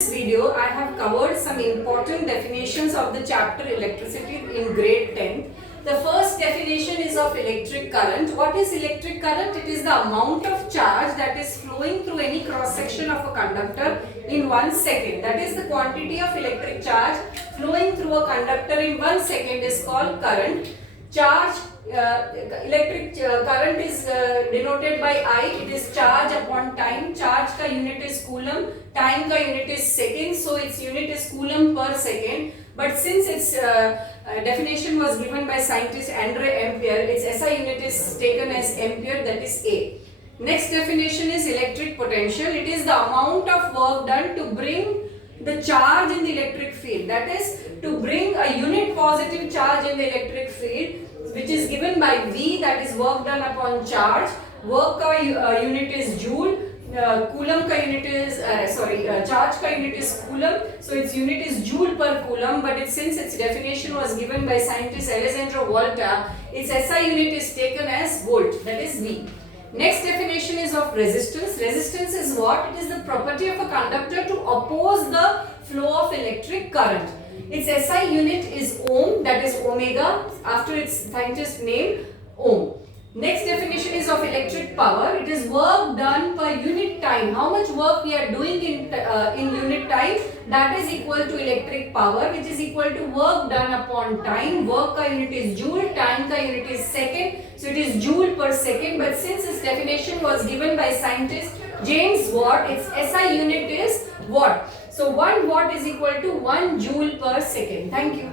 this video, I have covered some important definitions of the chapter electricity in grade 10. The first definition is of electric current. What is electric current? It is the amount of charge that is flowing through any cross section of a conductor in 1 second. That is the quantity of electric charge flowing through a conductor in 1 second is called current. Electric current is denoted by I. It is charge upon time. Charge ka unit is coulomb, time ka unit is second, so its unit is coulomb per second. But since its definition was given by scientist Andre Ampere, its SI unit is taken as ampere, that is A. Next definition is electric potential. It is the amount of work done to bring the charge in the electric field, that is to bring a unit positive charge in the electric field, which is given by V, that is work done upon charge. Work ka unit is joule, coulomb ka unit is charge ka unit is coulomb, so its unit is joule per coulomb, but since its definition was given by scientist Alessandro Volta, its SI unit is taken as volt, that is V. Next definition is of resistance. Resistance is what? It is the property of a conductor to oppose the flow of electric current. Its SI unit is ohm, that is omega, after its scientist name, ohm. Next definition is of electric power. It is work done per unit time. How much work we are doing in unit time, that is equal to electric power, which is equal to work done upon time. Work ka unit is joule, time ka unit is second, so it is joule per second. But since its definition was given by scientist James Watt, its SI unit is watt. So 1 watt is equal to 1 joule per second. Thank you.